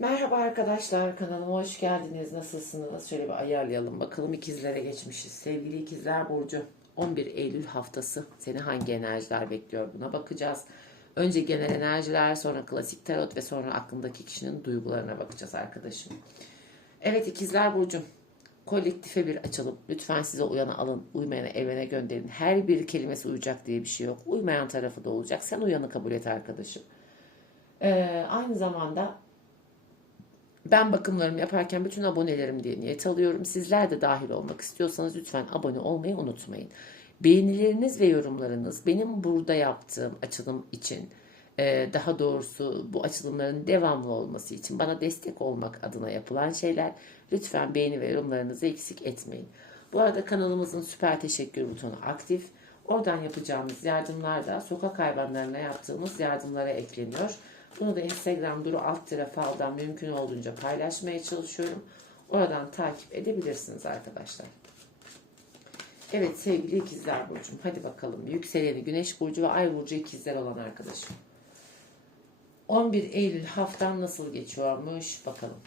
Merhaba arkadaşlar kanalıma hoş geldiniz. Nasılsınız? Şöyle bir ayarlayalım bakalım ikizlere geçmişiz. Sevgili ikizler Burcu 11 Eylül haftası seni hangi enerjiler bekliyor buna bakacağız. Önce genel enerjiler sonra klasik tarot ve sonra aklındaki kişinin duygularına bakacağız arkadaşım. Evet ikizler Burcu kolektife bir açalım. Lütfen size uyana alın, uymayana evine gönderin. Her bir kelimesi uyacak diye bir şey yok. Uymayan tarafı da olacak. Sen uyanı kabul et arkadaşım. Ee, aynı zamanda ben bakımlarımı yaparken bütün abonelerim diye niyet alıyorum. Sizler de dahil olmak istiyorsanız lütfen abone olmayı unutmayın. Beğenileriniz ve yorumlarınız benim burada yaptığım açılım için e, daha doğrusu bu açılımların devamlı olması için bana destek olmak adına yapılan şeyler. Lütfen beğeni ve yorumlarınızı eksik etmeyin. Bu arada kanalımızın süper teşekkür butonu aktif. Oradan yapacağımız yardımlar da sokak hayvanlarına yaptığımız yardımlara ekleniyor. Bunu da Instagram duru alt tire faldan mümkün olduğunca paylaşmaya çalışıyorum. Oradan takip edebilirsiniz arkadaşlar. Evet sevgili ikizler burcum hadi bakalım yükseleni güneş burcu ve ay burcu ikizler olan arkadaşım. 11 Eylül haftan nasıl geçiyormuş bakalım.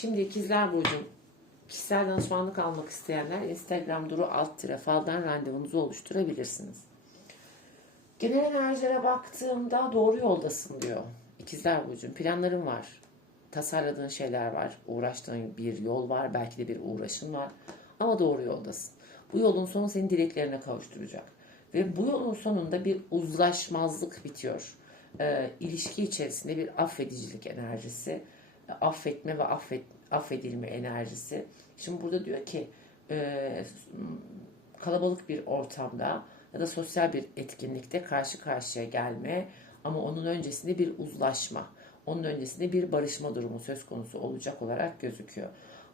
Şimdi ikizler burcu kişisel danışmanlık almak isteyenler Instagram duru alt tire faldan randevunuzu oluşturabilirsiniz. Genel enerjilere baktığımda doğru yoldasın diyor. İkizler burcu planların var. Tasarladığın şeyler var. Uğraştığın bir yol var. Belki de bir uğraşın var. Ama doğru yoldasın. Bu yolun sonu seni dileklerine kavuşturacak. Ve bu yolun sonunda bir uzlaşmazlık bitiyor. Ee, ilişki içerisinde bir affedicilik enerjisi affetme ve affet, affedilme enerjisi. Şimdi burada diyor ki e, kalabalık bir ortamda ya da sosyal bir etkinlikte karşı karşıya gelme ama onun öncesinde bir uzlaşma, onun öncesinde bir barışma durumu söz konusu olacak olarak gözüküyor.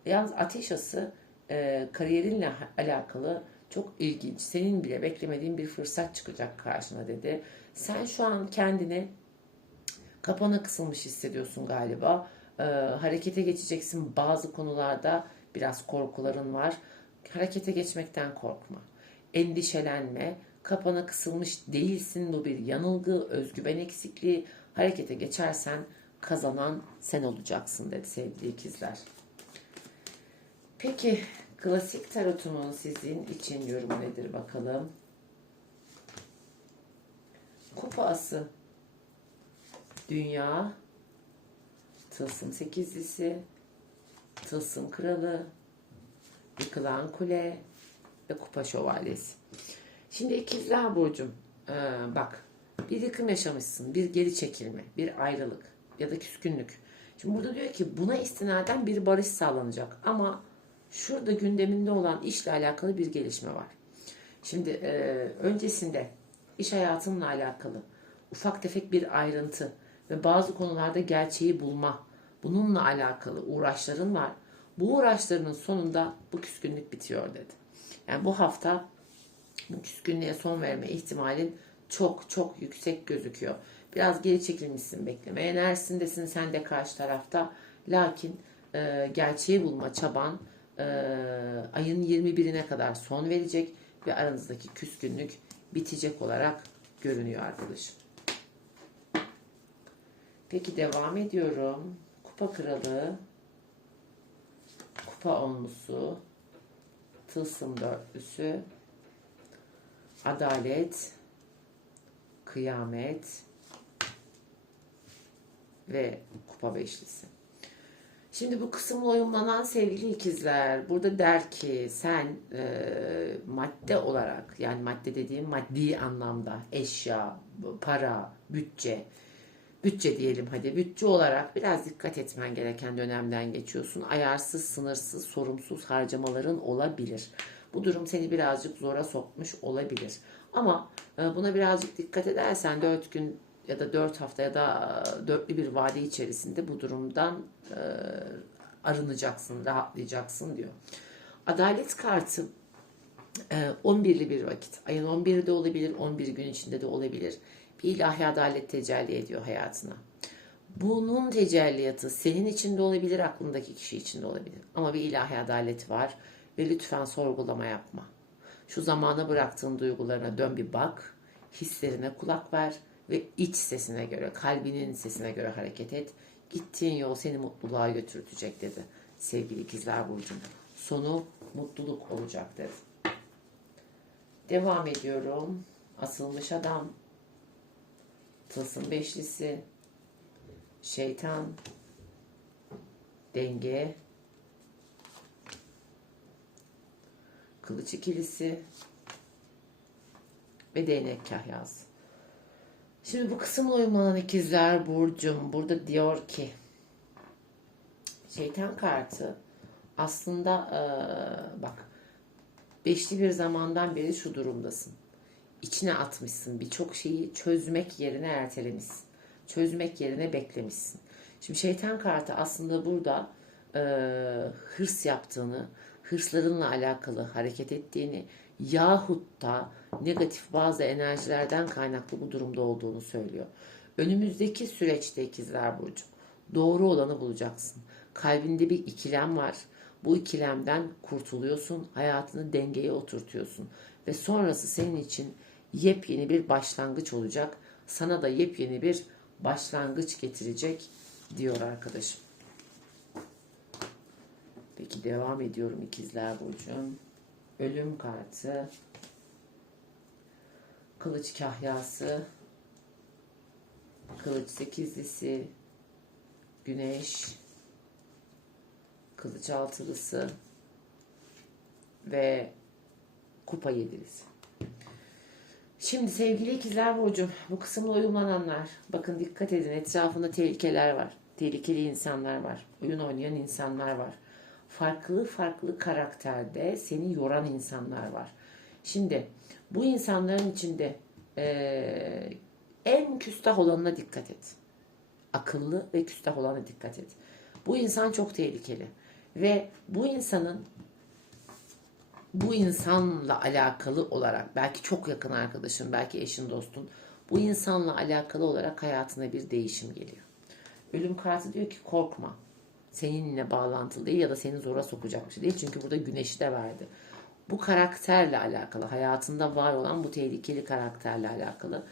Yalnız ateş ası e, kariyerinle alakalı çok ilginç, senin bile beklemediğin bir fırsat çıkacak karşına dedi. Sen şu an kendini kapana kısılmış hissediyorsun galiba e, harekete geçeceksin. Bazı konularda biraz korkuların var. Harekete geçmekten korkma. Endişelenme. Kapana kısılmış değilsin. Bu bir yanılgı, özgüven eksikliği. Harekete geçersen kazanan sen olacaksın dedi sevgili ikizler. Peki klasik tarotumun sizin için yorumu nedir bakalım? Kupa ası. Dünya, Tılsım sekizlisi, Tılsım kralı, Yıkılan kule ve Kupa şövalyesi. Şimdi ikizler burcum ee, bak bir yıkım yaşamışsın, bir geri çekilme, bir ayrılık ya da küskünlük. Şimdi burada diyor ki buna istinaden bir barış sağlanacak ama şurada gündeminde olan işle alakalı bir gelişme var. Şimdi e, öncesinde iş hayatınla alakalı ufak tefek bir ayrıntı ve bazı konularda gerçeği bulma, bununla alakalı uğraşların var. Bu uğraşlarının sonunda bu küskünlük bitiyor dedi. Yani bu hafta bu küskünlüğe son verme ihtimalin çok çok yüksek gözüküyor. Biraz geri çekilmişsin bekleme enerjisindesin sen de karşı tarafta. Lakin e, gerçeği bulma çaban e, ayın 21'ine kadar son verecek ve aranızdaki küskünlük bitecek olarak görünüyor arkadaşım. Peki devam ediyorum. Kupa kralı, kupa onlusu, tılsım dörtlüsü, adalet, kıyamet ve kupa beşlisi. Şimdi bu kısımla uyumlanan sevgili ikizler burada der ki sen e, madde olarak yani madde dediğim maddi anlamda eşya, para, bütçe bütçe diyelim hadi bütçe olarak biraz dikkat etmen gereken dönemden geçiyorsun. Ayarsız, sınırsız, sorumsuz harcamaların olabilir. Bu durum seni birazcık zora sokmuş olabilir. Ama e, buna birazcık dikkat edersen 4 gün ya da 4 hafta ya da e, dörtlü bir vade içerisinde bu durumdan e, arınacaksın, rahatlayacaksın diyor. Adalet kartı 11'li bir vakit. Ayın 11'i de olabilir, 11 gün içinde de olabilir bir ilahi adalet tecelli ediyor hayatına. Bunun tecelliyatı senin için de olabilir, aklındaki kişi için de olabilir. Ama bir ilahi adalet var ve lütfen sorgulama yapma. Şu zamana bıraktığın duygularına dön bir bak, hislerine kulak ver ve iç sesine göre, kalbinin sesine göre hareket et. Gittiğin yol seni mutluluğa götürtecek dedi sevgili ikizler burcum. Sonu mutluluk olacak dedi. Devam ediyorum. Asılmış adam. Tılsım beşlisi. Şeytan. Denge. Kılıç ikilisi. Ve değnek kahyası. Şimdi bu kısımla uyumlanan ikizler Burcum burada diyor ki şeytan kartı aslında eee, bak beşli bir zamandan beri şu durumdasın. İçine atmışsın. Birçok şeyi çözmek yerine ertelemişsin. Çözmek yerine beklemişsin. Şimdi şeytan kartı aslında burada eee, hırs yaptığını, hırslarınla alakalı hareket ettiğini yahut da negatif bazı enerjilerden kaynaklı bu durumda olduğunu söylüyor. Önümüzdeki süreçte ikizler burcu doğru olanı bulacaksın. Kalbinde bir ikilem var. Bu ikilemden kurtuluyorsun. Hayatını dengeye oturtuyorsun. Ve sonrası senin için yepyeni bir başlangıç olacak. Sana da yepyeni bir başlangıç getirecek diyor arkadaşım. Peki devam ediyorum ikizler burcum. Ölüm kartı. Kılıç kahyası. Kılıç sekizlisi. Güneş. Kılıç altılısı. Ve kupa yedilisi. Şimdi sevgili ikizler burcum bu kısımla uyumlananlar bakın dikkat edin etrafında tehlikeler var. Tehlikeli insanlar var. Oyun oynayan insanlar var. Farklı farklı karakterde seni yoran insanlar var. Şimdi bu insanların içinde eee, en küstah olanına dikkat et. Akıllı ve küstah olana dikkat et. Bu insan çok tehlikeli. Ve bu insanın bu insanla alakalı olarak belki çok yakın arkadaşın, belki eşin, dostun bu insanla alakalı olarak hayatına bir değişim geliyor. Ölüm kartı diyor ki korkma. Seninle bağlantılı değil ya da seni zora sokacak bir şey değil. Çünkü burada güneşi de verdi. Bu karakterle alakalı, hayatında var olan bu tehlikeli karakterle alakalı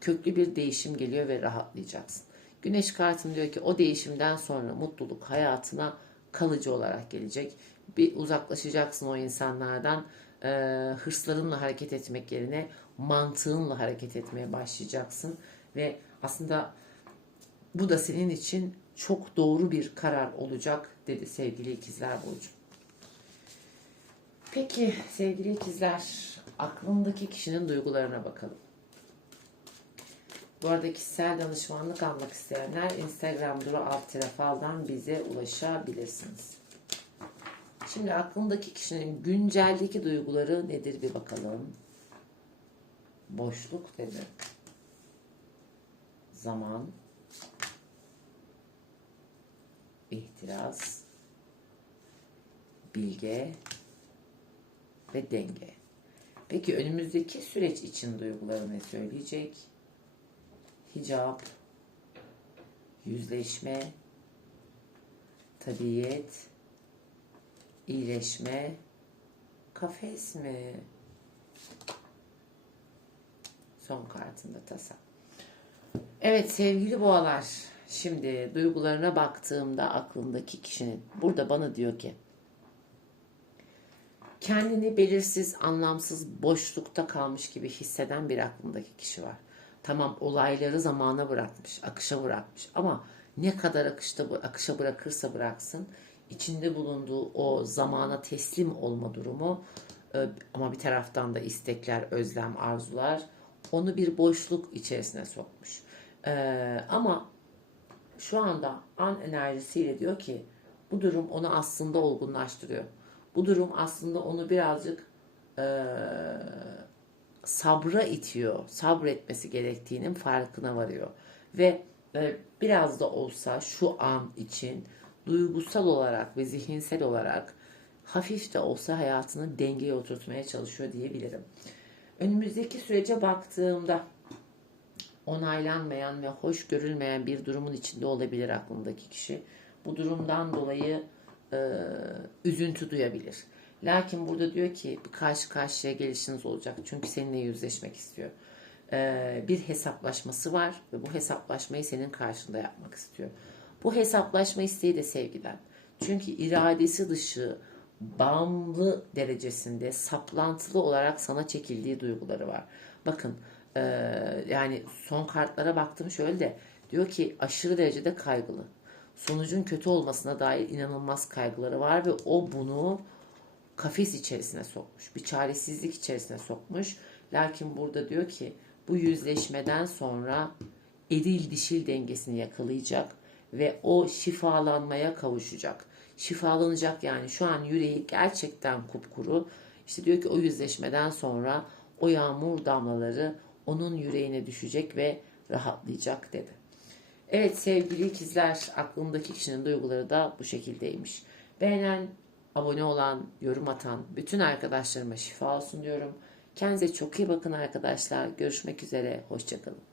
köklü bir değişim geliyor ve rahatlayacaksın. Güneş kartım diyor ki o değişimden sonra mutluluk hayatına kalıcı olarak gelecek. Bir uzaklaşacaksın o insanlardan. Ee, hırslarınla hareket etmek yerine mantığınla hareket etmeye başlayacaksın. Ve aslında bu da senin için çok doğru bir karar olacak dedi sevgili ikizler Burcu. Peki sevgili ikizler aklındaki kişinin duygularına bakalım. Bu arada kişisel danışmanlık almak isteyenler Instagram duru alt faldan bize ulaşabilirsiniz. Şimdi aklındaki kişinin günceldeki duyguları nedir bir bakalım. Boşluk dedi. Zaman. ihtiras, bilge ve denge. Peki önümüzdeki süreç için duyguları ne söyleyecek? Hicap, yüzleşme, tabiiyet, iyileşme, kafes mi? Son kartında tasa. Evet sevgili boğalar, şimdi duygularına baktığımda aklımdaki kişinin burada bana diyor ki kendini belirsiz, anlamsız boşlukta kalmış gibi hisseden bir aklımdaki kişi var. Tamam olayları zamana bırakmış, akışa bırakmış ama ne kadar akışta akışa bırakırsa bıraksın içinde bulunduğu o zamana teslim olma durumu e, ama bir taraftan da istekler, özlem, arzular onu bir boşluk içerisine sokmuş. Ee, ama şu anda an enerjisiyle diyor ki bu durum onu aslında olgunlaştırıyor. Bu durum aslında onu birazcık e, sabra itiyor. Sabretmesi gerektiğinin farkına varıyor. Ve e, biraz da olsa şu an için duygusal olarak ve zihinsel olarak hafif de olsa hayatını dengeye oturtmaya çalışıyor diyebilirim. Önümüzdeki sürece baktığımda onaylanmayan ve hoş görülmeyen bir durumun içinde olabilir aklındaki kişi. Bu durumdan dolayı e, üzüntü duyabilir. Lakin burada diyor ki bir karşı karşıya gelişiniz olacak. Çünkü seninle yüzleşmek istiyor. E, bir hesaplaşması var ve bu hesaplaşmayı senin karşında yapmak istiyor. Bu hesaplaşma isteği de sevgiden. Çünkü iradesi dışı bağımlı derecesinde saplantılı olarak sana çekildiği duyguları var. Bakın e, yani son kartlara baktım şöyle de diyor ki aşırı derecede kaygılı. Sonucun kötü olmasına dair inanılmaz kaygıları var ve o bunu kafes içerisine sokmuş. Bir çaresizlik içerisine sokmuş. Lakin burada diyor ki bu yüzleşmeden sonra eril dişil dengesini yakalayacak ve o şifalanmaya kavuşacak. Şifalanacak yani şu an yüreği gerçekten kupkuru. İşte diyor ki o yüzleşmeden sonra o yağmur damlaları onun yüreğine düşecek ve rahatlayacak dedi. Evet sevgili ikizler aklımdaki kişinin duyguları da bu şekildeymiş. Beğenen, abone olan, yorum atan bütün arkadaşlarıma şifa olsun diyorum. Kendinize çok iyi bakın arkadaşlar. Görüşmek üzere. Hoşçakalın.